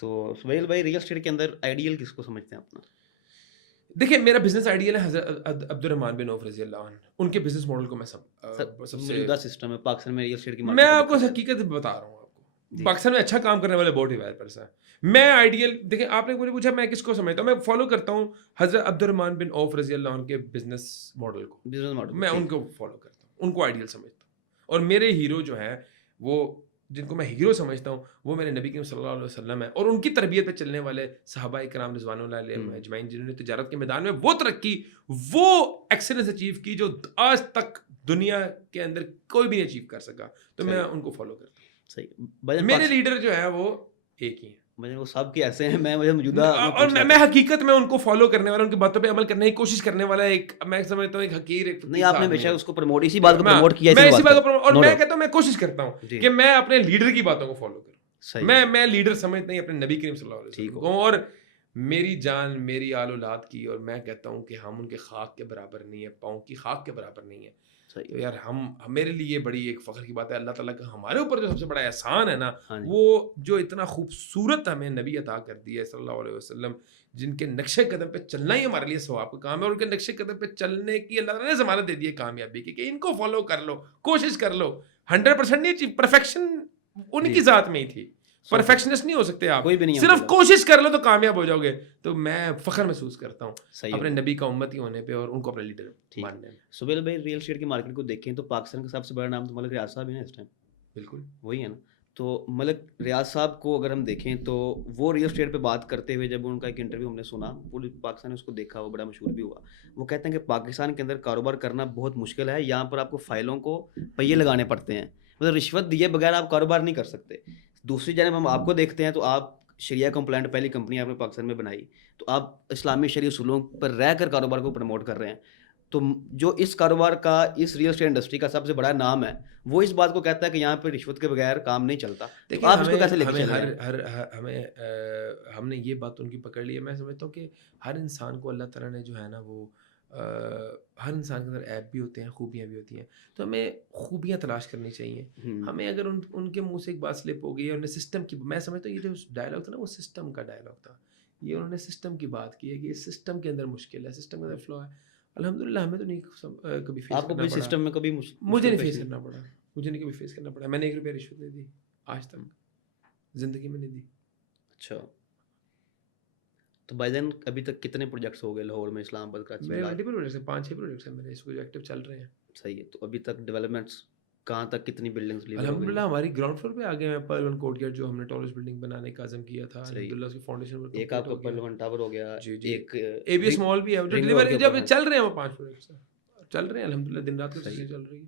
تو سہیل بھائی real estate کے اندر آئیڈیل کس کو سمجھتے ہیں اپنا؟ دیکھیں میرا بزنس آئیڈیل ہے حضرت عبد الرحمن بن عوف رضی اللہ عنہ. ان کے بزنس ماڈل کو میں سر سب سے موجودہ سسٹم ہے پاکستان میں ریئل اسٹیٹ کی میں مارکیٹ آپ کو حقیقت بتا رہا ہوں آپ کو. پاکستان میں اچھا کام کرنے والے بہت ڈیولپرس ہیں. میں آئیڈیل دیکھیں آپ نے مجھے پوچھا میں کس کو سمجھتا ہوں. میں فالو کرتا ہوں حضرت عبد الرحمن بن عوف رضی اللہ عنہ کے بزنس ماڈل کو. بزنس ماڈل میں ان کو فالو کرتا ہوں, ان کو آئیڈیل سمجھتا ہوں. اور میرے ہیرو جو ہیں وہ جن کو میں ہیرو سمجھتا ہوں وہ میرے نبی کریم صلی اللہ علیہ وسلم ہے, اور ان کی تربیت پہ چلنے والے صحابہ کرام رضوان اللہ علیہم اجمعین جنہوں نے تجارت کے میدان میں وہ ترقی, وہ ایکسلنس اچیو کی جو آج تک دنیا کے اندر کوئی بھی نہیں اچیو کر سکا. تو میں ان کو فالو کرتا ہوں. صحیح. میرے لیڈر جو ہے وہ ایک ہی ہیں, وہ سب کے ایسے ہیں. میں موجودہ اور میں حقیقت میں ان کو فالو کرنے والا, ان کی باتوں پہ عمل کرنے کی کوشش کرنے والا ایک میں سمجھتا ہوں ایک حقیر ایک نہیں آپ نے ہمیشہ اس کو پروموٹ اسی بات کو پروموٹ کیا میں اسی بات کو اور میں کہتا ہوں میں کوشش کرتا ہوں کہ میں اپنے لیڈر کی باتوں کو فالو کروں. میں لیڈر سمجھتا ہوں اپنے نبی کریم صلی اللہ علیہ وسلم کو, اور میری جان میری آل اولاد کی, اور میں کہتا ہوں کہ ہم ان کے خاک کے برابر نہیں ہے, پاؤں کی خاک کے برابر نہیں ہے. تو یار ہم میرے لیے بڑی ایک فخر کی بات ہے. اللہ تعالیٰ کا ہمارے اوپر جو سب سے بڑا احسان ہے نا, وہ جو اتنا خوبصورت ہمیں نبی عطا کر دیا ہے صلی اللہ علیہ وسلم, جن کے نقش قدم پہ چلنا ہی ہمارے لیے ثواب کا کام ہے, اور ان کے نقش قدم پہ چلنے کی اللہ تعالیٰ نے ضمانت دے دی ہے کامیابی کی, کہ ان کو فالو کر لو, کوشش کر لو. 100% نہیں, پرفیکشن ان کی ذات میں ہی تھی, پرفیکشنسٹ نہیں ہو سکتے آپ, صرف کوشش کر لو تو کامیاب ہو جاؤ گے. تو میں فخر محسوس کرتا ہوں اپنے نبی کا امتی ہونے پہ اور ان کو اپنا لیڈر ماننے میں. سہیل بھائی ریئل اسٹیٹ کی مارکیٹ کو دیکھیں تو پاکستان کا سب سے بڑا نام تو ملک ریاض صاحب ہے نا اس ٹائم. بالکل وہی ہے نا. تو ملک ریاض صاحب کو اگر ہم دیکھیں تو وہ ریئل اسٹیٹ پہ بات کرتے ہوئے جب ان کا ایک انٹرویو ہم نے سنا, پوری پاکستان نے اس کو دیکھا, وہ بڑا مشہور بھی ہوا. وہ کہتے ہیں کہ پاکستان کے اندر کاروبار کرنا بہت مشکل ہے, یہاں پر آپ کو فائلوں کو پہیے لگانے پڑتے ہیں, مطلب رشوت دیے بغیر آپ کاروبار نہیں کر سکتے. دوسری جانب ہم آپ کو دیکھتے ہیں تو آپ شریعہ کمپلائنٹ پہلی کمپنی آپ نے پاکستان میں بنائی, تو آپ اسلامی شرعی اصولوں پر رہ کر کاروبار کو پروموٹ کر رہے ہیں. تو جو اس کاروبار کا, اس ریئل اسٹیٹ انڈسٹری کا سب سے بڑا نام ہے, وہ اس بات کو کہتا ہے کہ یہاں پہ رشوت کے بغیر کام نہیں چلتا. تو آپ اس کو کیسے لے کے چل رہے ہیں؟ ہم نے یہ بات ان کی پکڑ لی ہے. میں سمجھتا ہوں کہ ہر انسان کو اللہ تعالیٰ نے جو ہے نا وہ ہر انسان کے اندر عیب بھی ہوتے ہیں, خوبیاں بھی ہوتی ہیں, تو ہمیں خوبیاں تلاش کرنی چاہیے. ہمیں اگر ان کے منہ سے ایک بات سلپ ہو گئی ہے, انہوں نے سسٹم کی, میں سمجھتا ہوں یہ جو ڈائلاگ تھا نا وہ سسٹم کا ڈائلاگ تھا, یہ انہوں نے سسٹم کی بات کی ہے کہ یہ سسٹم کے اندر مشکل ہے, سسٹم کے اندر فلو ہے. الحمدللہ ہمیں تو نہیں کبھی فیس کرنا پڑا. سسٹم میں کبھی مجھے نہیں فیس کرنا پڑا, مجھے نہیں کبھی فیس کرنا پڑا. میں نے 1 روپیہ رشوت نہیں دی آج تک زندگی میں نہیں دی. اچھا, تو بائی دین ابھی تک کتنے پروجیکٹس ہو گئے لاہور میں, اسلام آباد, کراچی میں؟ میرے ملٹیپل پروجیکٹس ہیں, 5-6 پروجیکٹس ہیں میرے اس کو جو ایکٹیو چل رہے ہیں. صحیح ہے. تو ابھی تک ڈیولپمنٹس کہاں تک, کتنی بلڈنگس لی؟ الحمدللہ ہماری گراؤنڈ فلور پہ آ گئے ہیں. پرلون کوٹ گیٹ جو ہم نے ٹالسٹ بلڈنگ بنانے کا عزم کیا تھا, الحمدللہ اس کی فاؤنڈیشن پر ایک آپ کا پرلون ٹاور ہو گیا, ایک اے بی ایس مال بھی ہے, جو ڈیلیوری جب چل رہے ہیں وہ 5 پروجیکٹس چل رہے ہیں الحمدللہ, دن رات کی چل رہی ہے.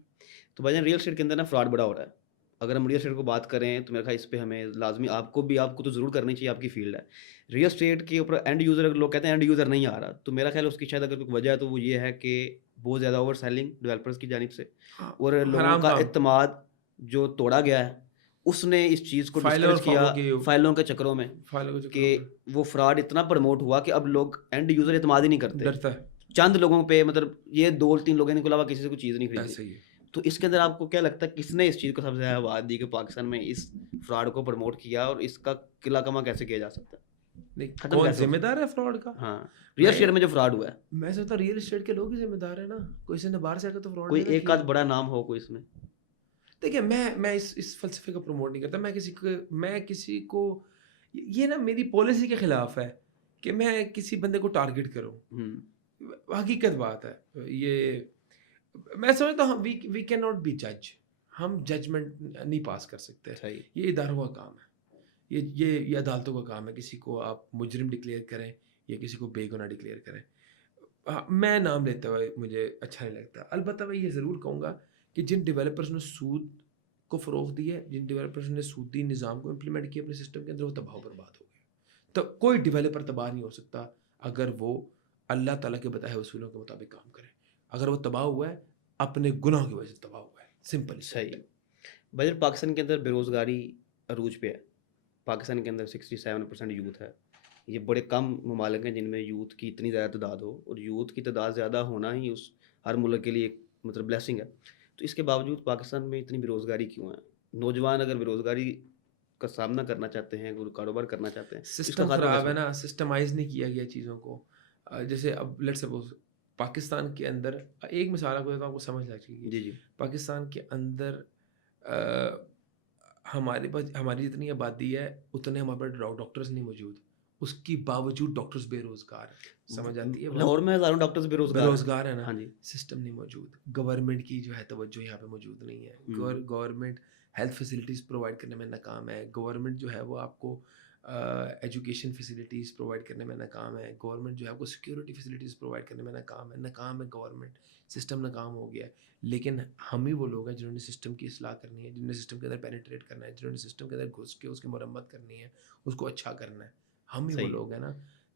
تو بھائی ریئل اسٹیٹ کے اندر نا فراڈ بڑا ہو رہا ہے. اگر ہم ریئل اسٹیٹ کو بات کریں تو میرا خیال اس پہ ہمیں لازمی, آپ کو تو ضرور کرنی چاہیے, آپ کی فیلڈ ہے. ریئل اسٹیٹ کے اوپر اینڈ یوزر, اگر لوگ کہتے ہیں اینڈ یوزر نہیں آ رہا, تو میرا خیال اس کی شاید اگر کوئی وجہ ہے تو وہ یہ ہے کہ بہت زیادہ اوور سیلنگ ڈیولپرز کی جانب سے, اور لوگوں کا اعتماد جو توڑا گیا ہے, اس نے اس چیز کو ڈسکریج کیا فائلوں کے چکروں میں, کہ وہ فراڈ اتنا پروموٹ ہوا کہ اب لوگ اینڈ یوزر اعتماد ہی نہیں کرتے. چند لوگوں پہ, مطلب یہ 2-3 لوگوں کے علاوہ کسی سے کوئی چیز نہیں خریدی. تو اس کے اندر آپ کو کیا لگتا ہے کس نے اس چیز کو سب سے زیادہ آواز دی کہ پاکستان میں اس فراڈ کو پروموٹ کیا, اور اس کا قلعہ کما کیسے کیا جا سکتا ہے؟ کون ذمہ دار ہے فراڈ کا؟ ہاں, ریئل اسٹیٹ میں جو فراڈ ہوا ہے. میں سمجھتا ہوں ریئل اسٹیٹ کے لوگ ہی ذمہ دار ہیں نا, کوئی سے باہر سے آ کے تو فراڈ کوئی ایک آدھ بڑا نام ہو کوئی اس میں. دیکھیں میں اس فلسفے کو پروموٹ نہیں کرتا. میں کسی کو یہ نا میری پالیسی کے خلاف ہے کہ میں کسی بندے کو ٹارگٹ کروں. حقیقت بات ہے یہ. میں سمجھتا ہوں وی کین ناٹ بی جج, ہم ججمنٹ نہیں پاس کر سکتے. یہ اداروں کا کام ہے, یہ عدالتوں کا کام ہے. کسی کو آپ مجرم ڈکلیئر کریں یا کسی کو بے گناہ ڈکلیئر کریں. میں نام لیتے ہوئے مجھے اچھا نہیں لگتا. البتہ میں یہ ضرور کہوں گا کہ جن ڈیولپرز نے سود کو فروغ دی ہے, جن ڈیولپرز نے سودی نظام کو امپلیمنٹ کیا اپنے سسٹم کے اندر, وہ تباہ و برباد ہو گئے. تو کوئی ڈیولپر تباہ نہیں ہو سکتا اگر وہ اللہ تعالیٰ کے بتائے اصولوں کے مطابق کام کرے. اگر وہ تباہ ہوا ہے اپنے گناہ کی وجہ سے تباہ ہوا ہے, سمپل. صحیح. بجر پاکستان کے اندر بے روزگاری عروج پہ ہے. پاکستان کے اندر 67% یوتھ ہے. یہ بڑے کم ممالک ہیں جن میں یوتھ کی اتنی زیادہ تعداد ہو, اور یوتھ کی تعداد زیادہ ہونا ہی اس ہر ملک کے لیے ایک مطلب بلیسنگ ہے. تو اس کے باوجود پاکستان میں اتنی بے روزگاری کیوں ہے؟ نوجوان اگر بے روزگاری کا سامنا کرنا چاہتے ہیں, کوئی کاروبار کرنا چاہتے ہیں, اس کا سسٹم خاتمہ خراب کیسے ہے ہوگا؟ نا, سسٹمائز نہیں کیا گیا چیزوں کو. جیسے اب لیٹ سپوز پاکستان کے اندر ایک مثال آپ کو دیتا ہوں, آپ کو سمجھ لگ جائے گی. جی جی پاکستان کے اندر ہمارے پاس ہماری جتنی آبادی ہے اتنے ہمارے پاس ڈاکٹرز نہیں موجود, اس کی باوجود ڈاکٹرز بے روزگار ہیں. سمجھ آتی ہے بات؟ لاہور میں ہزاروں ڈاکٹرز بے بے روزگار ہیں. روزگار ہے نا. ہاں جی سسٹم نہیں موجود, گورنمنٹ کی جو ہے توجہ یہاں پہ موجود نہیں ہے. گورنمنٹ ہیلتھ فیسلٹیز پرووائڈ کرنے میں ناکام ہے. گورنمنٹ جو ہے وہ آپ کو ایجوکیشن فیسلٹیز پرووائڈ کرنے میں ناکام ہے. گورنمنٹ جو ہے آپ کو سیکورٹی فیسلٹیز پرووائڈ کرنے میں ناکام ہے. گورنمنٹ سسٹم ناکام ہو گیا ہے. لیکن ہم ہی وہ لوگ ہیں جنہوں نے سسٹم کی اصلاح کرنی ہے, جنہوں نے سسٹم کے اندر پینیٹریٹ کرنا ہے, جنہوں نے سسٹم کے اندر گھس کے اس کی مرمت کرنی ہے, اس کو اچھا کرنا ہے. ہم ہی وہ صحیح. لوگ ہیں نا.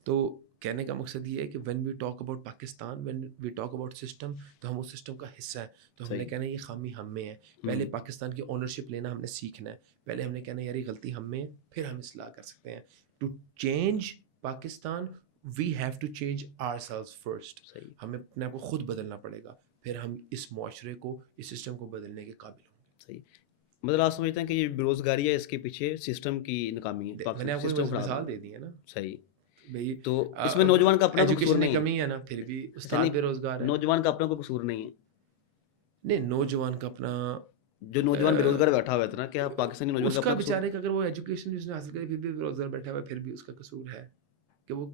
تو کہنے کا مقصد یہ ہے کہ when we talk about Pakistan, when we talk about system, تو ہم اس سسٹم کا حصہ ہیں. تو ہم نے صحیح. کہنا ہے یہ خامی ہم میں ہے. پہلے پاکستان کی اونرشپ لینا ہم نے سیکھنا ہے. پہلے ہم نے کہنا ہے یار یہ غلطی ہم میں ہے, پھر ہم اصلاح کر سکتے ہیں. To change Pakistan we have to change ourselves first. صحیح. ہمیں اپنے آپ کو خود بدلنا پڑے گا, پھر ہم اس معاشرے کو, اس سسٹم کو بدلنے کے قابل ہوں گے. صحیح. مطلب آپ سمجھتے ہیں کہ یہ بے روزگاری ہے, اس کے پیچھے سسٹم کی ناکامی ہے, میں نے آپ کو سسٹم خراب ہے. مثال دے دی ہے نا صحیح. بھائی. تو اس میں نوجوان کا اپنا کوئی قصور ایجوکیشن میں نہیں ہے. کمی ہے نا, پھر بھی ایسا استاد نہیں, بے روزگار ہے. نوجوان کا اپنا کوئی قصور نہیں ہے. نہیں, نوجوان کا اپنا, جو نوجوان بے روزگار بیٹھا ہوا ہے اتنا, کیا پاکستانی نوجوان اس کا کا اپنا قصور؟ بیچارے کا اگر وہ ایجوکیشن اس نے حاصل کری پھر بھی بے روزگار بیٹھا ہوا ہے, پھر بھی اس کا قصور ہے کہ وہ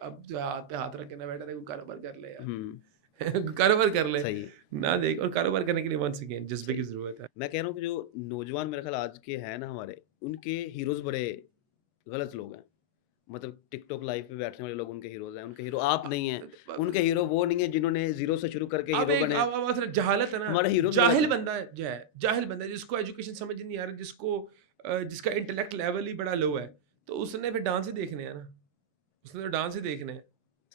اب جو ہاتھ پہ ہاتھ رکھ کے نہ بیٹھا تھا, وہ کاروبار کر لے یار. کاروبار کر لے. صحیح. نہ دیکھ, اور کاروبار کرنے کے لیے ونس اگین جذبے کی ضرورت ہے. میں کہہ رہا ہوں کہ جو نوجوان میرے خیال آج کے ہیں نا ہمارے, ان کے ہیروز بڑے غلط لوگ ہیں. مطلب ٹک ٹاک لائیو پہ بیٹھنے والے لوگ ان کے ہیروز ہیں. ان کے ہیرو آپ نہیں ہیں, ان کے ہیرو وہ نہیں ہیں جنہوں نے زیرو سے شروع کر کے اب ہیرو ایک بنے. جہالت ہے نا, ہمارے ہیرو جاہل بندہ جو ہے, جاہل بندہ جس کو ایجوکیشن سمجھ نہیں آ رہا, جس کا انٹلیکٹ لیول ہی بڑا لو ہے, تو اس نے پھر ڈانس ہی دیکھنے ہیں نا, اس نے تو ڈانس ہی دیکھنے ہیں.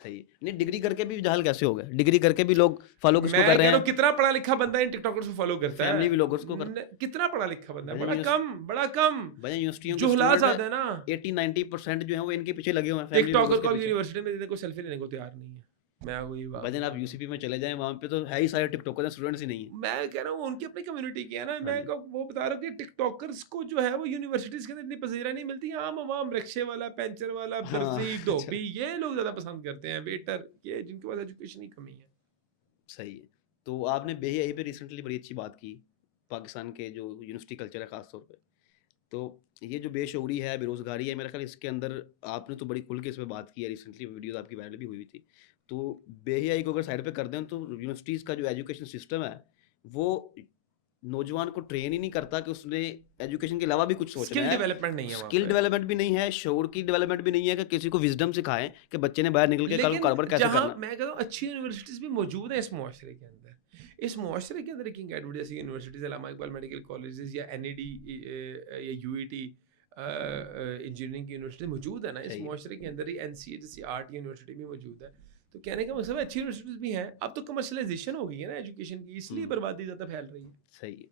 صحیح. نہیں, ڈگری کر کے بھی جہل کیسے ہو گئے؟ ڈگری کر کے بھی لوگ فالو کس کو کر رہے ہیں؟ کتنا پڑھا لکھا بندہ ان ٹک ٹاکرز کو فالو کرتا ہے, فیملی ولاگرز کو کرتا ہے. کتنا پڑھا لکھا بندہ ہے, بھائی بڑا کم. بھائی یونیورسٹیوں کے جہلا اسٹوڈنٹ زیادہ ہے نا, 80-90% جو ہیں وہ ان کے پیچھے لگے ہوئے ہیں. ٹک فیملی ٹاکر ولاگرز کو کے پیچھے. یونیورسٹی میں دینے کو سیلفی لینے کو تیار نہیں ہے. میں وہی بات, بھائی آپ یو سی پی میں چلے جائیں, وہاں پہ تو ہے ہی سارے ٹک ٹاکر, اسٹوڈنٹس ہی نہیں ہیں. میں کہہ رہا ہوں ان کی اپنی کمیونٹی کی ہے نا. میں وہ بتا رہا ہوں کہ ٹک ٹاکرز کو جو ہے وہ یونیورسٹیز کے اندر اتنی پذیرائی نہیں ملتی. عام عوام, رکشے والا, پینچر والا, درزی, دھوبی, یہ لوگ زیادہ پسند کرتے ہیں, ویٹر, یہ جن کے پاس ایجوکیشن کی کمی ہے. صحیح ہے. تو آپ نے بے حیائی پہ ریسنٹلی بڑی اچھی بات کی, پاکستان کے جو یونیورسٹی کلچر ہے خاص طور پہ. تو یہ جو بے شعوری ہے, بے روزگاری ہے, میرا خیال اس کے اندر آپ نے تو بڑی کھل کے اس پہ بات کی ہے. ریسنٹلی ویڈیوز آپ کی وائرل بھی ہوئی تھی. تو بے حیائی کو اگر سائڈ پہ کر دیں تو یونیورسٹیز کا جو ایجوکیشن سسٹم ہے وہ نوجوان کو ٹرین ہی نہیں کرتا کہ اس نے ایجوکیشن کے علاوہ بھی کچھ سوچنا ہے. اسکل ڈیولپمنٹ نہیں ہے, اسکل ڈیولپمنٹ بھی نہیں ہے, شعور کی ڈیولپمنٹ بھی نہیں ہے کہ کسی کو وزڈم سکھائیں کہ بچے نے باہر نکل کے کل کاروبار کیسے کرنا. میں کہتا ہوں اچھی یونیورسٹیز بھی موجود ہیں اس معاشرے کے اندر. اس معاشرے کے اندر کنگ ایڈورڈ جیسی یونیورسٹیز, علامہ اقبال میڈیکل کالجز, یا این ای ڈی یا یو ای ٹی انجینئرنگ کی یونیورسٹی موجود ہے نا اس معاشرے کے اندر ہی. این سی اے جیسی آرٹ یونیورسٹی بھی موجود ہے. تو کہنے کا مطلب اچھی یونیورسٹیز بھی ہیں. اب تو کمرشلائزیشن ہو گئی ہے نا ایجوکیشن کی, اس لیے بربادی زیادہ پھیل رہی ہے. صحیح ہے.